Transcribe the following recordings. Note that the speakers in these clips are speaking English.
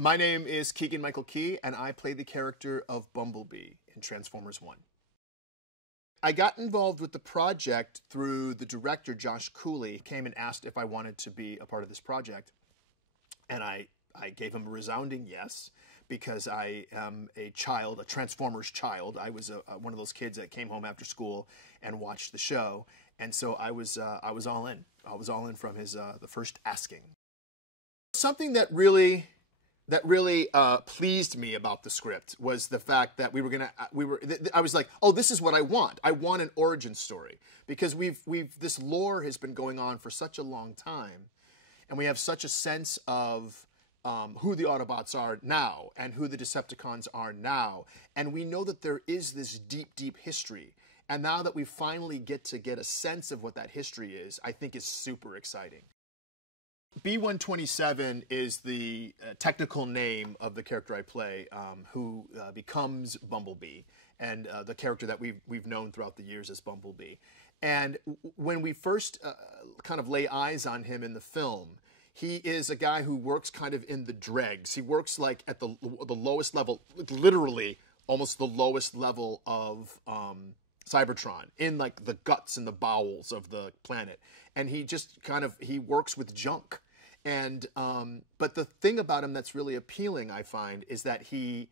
My name is Keegan-Michael Key, and I play the character of Bumblebee in Transformers 1. I got involved with the project through the director, Josh Cooley, came and asked if I wanted to be a part of this project. And I gave him a resounding yes, because I am a child, a Transformers child. I was one of those kids that came home after school and watched the show. And so I was all in. I was all in from his the first asking. Something that really pleased me about the script was the fact that I was like, oh, this is what I want. I want an origin story, because this lore has been going on for such a long time, and we have such a sense of who the Autobots are now and who the Decepticons are now, and we know that there is this deep, deep history. And now that we finally get a sense of what that history is, I think is super exciting. B-127 is the technical name of the character I play, who becomes Bumblebee, and the character that we've known throughout the years as Bumblebee. And when we first kind of lay eyes on him in the film, he is a guy who works kind of in the dregs. He works like at the lowest level, literally almost the lowest level of Cybertron, in like the guts and the bowels of the planet. And he just he works with junk. And but the thing about him that's really appealing, I find, is that he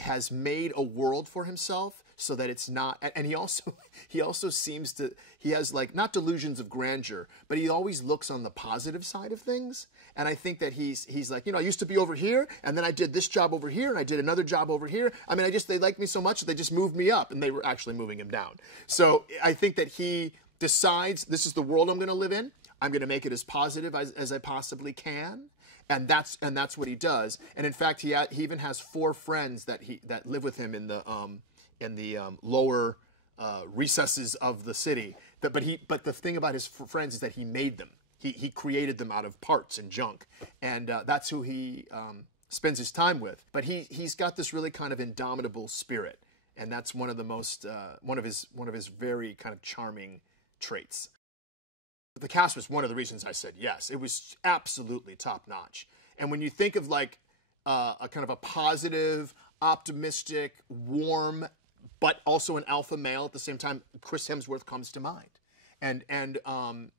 has made a world for himself so that it's not, and he also seems to, he has like, not delusions of grandeur, but he always looks on the positive side of things. And I think that he's like, you know, I used to be over here, and then I did this job over here, and I did another job over here. I mean, they liked me so much that they just moved me up, and they were actually moving him down. So I think that he decides, this is the world I'm going to live in. I'm going to make it as positive as I possibly can. And that's what he does. And in fact, he even has 4 friends that live with him in the lower recesses of the city. But the thing about his friends is that he made them. He created them out of parts and junk, and that's who he spends his time with. But he's got this really kind of indomitable spirit, and that's one of the most one of his very kind of charming traits. The cast was one of the reasons I said yes. It was absolutely top-notch. And when you think of like a kind of a positive, optimistic, warm, but also an alpha male at the same time, Chris Hemsworth comes to mind. And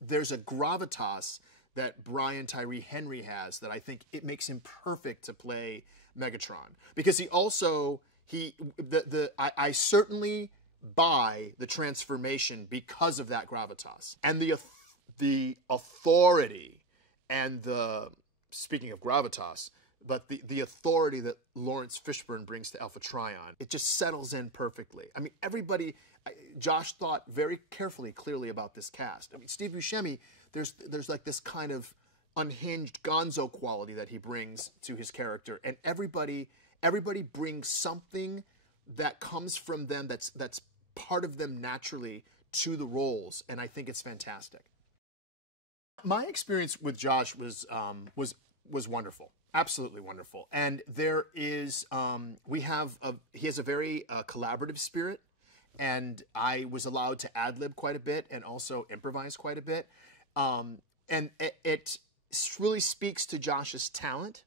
there's a gravitas that Tyree Henry has that I think it makes him perfect to play Megatron. Because he also, I certainly buy the transformation because of that gravitas. And the authority and speaking of gravitas, but the authority that Laurence Fishburne brings to Alpha Trion, it just settles in perfectly. I mean, Josh thought very carefully, clearly about this cast. I mean, Steve Buscemi, there's like this kind of unhinged gonzo quality that he brings to his character, and everybody brings something that comes from them that's part of them naturally to the roles, and I think it's fantastic. My experience with Josh was wonderful, absolutely wonderful. And there is, he has a very collaborative spirit, and I was allowed to ad-lib quite a bit and also improvise quite a bit. And it really speaks to Josh's talent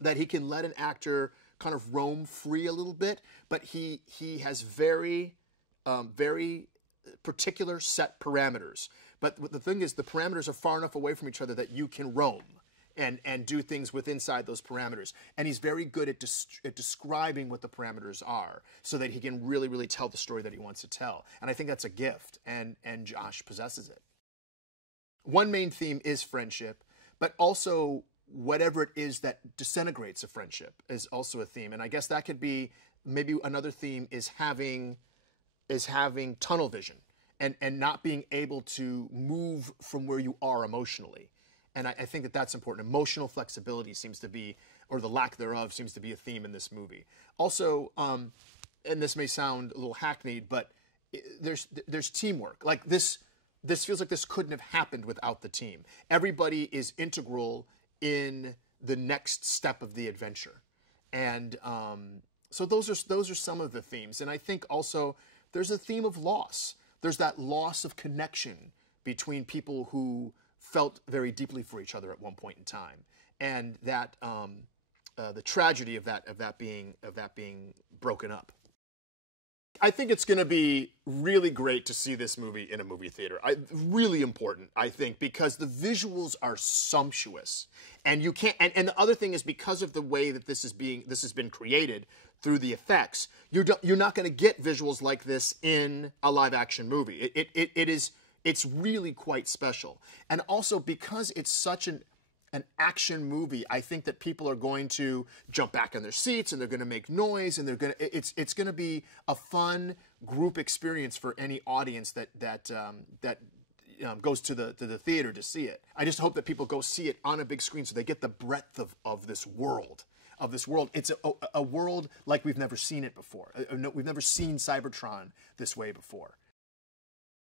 that he can let an actor kind of roam free a little bit, but he has very particular set parameters. But the thing is, the parameters are far enough away from each other that you can roam and do things inside those parameters. And he's very good at describing what the parameters are so that he can really, really tell the story that he wants to tell. And I think that's a gift, and Josh possesses it. One main theme is friendship, but also whatever it is that disintegrates a friendship is also a theme. And I guess that could be, maybe another theme is having tunnel vision. And not being able to move from where you are emotionally. And I think that that's important. Emotional flexibility seems to be, or the lack thereof, seems to be a theme in this movie. Also, and this may sound a little hackneyed, but there's teamwork. Like this feels like this couldn't have happened without the team. Everybody is integral in the next step of the adventure. And so those are some of the themes. And I think also there's a theme of loss. There's that loss of connection between people who felt very deeply for each other at one point in time. And that the tragedy of that being broken up. I think it's going to be really great to see this movie in a movie theater. Really important, I think, because the visuals are sumptuous, and you can't. And the other thing is, because of the way that this has been created through the effects, you're not going to get visuals like this in a live action movie. It's really quite special, and also because it's such an action movie, I think that people are going to jump back in their seats and they're going to make noise, and it's going to be a fun group experience for any audience that goes to the theater to see it. I just hope that people go see it on a big screen so they get the breadth of this world. It's a world like we've never seen it before. We've never seen Cybertron this way before.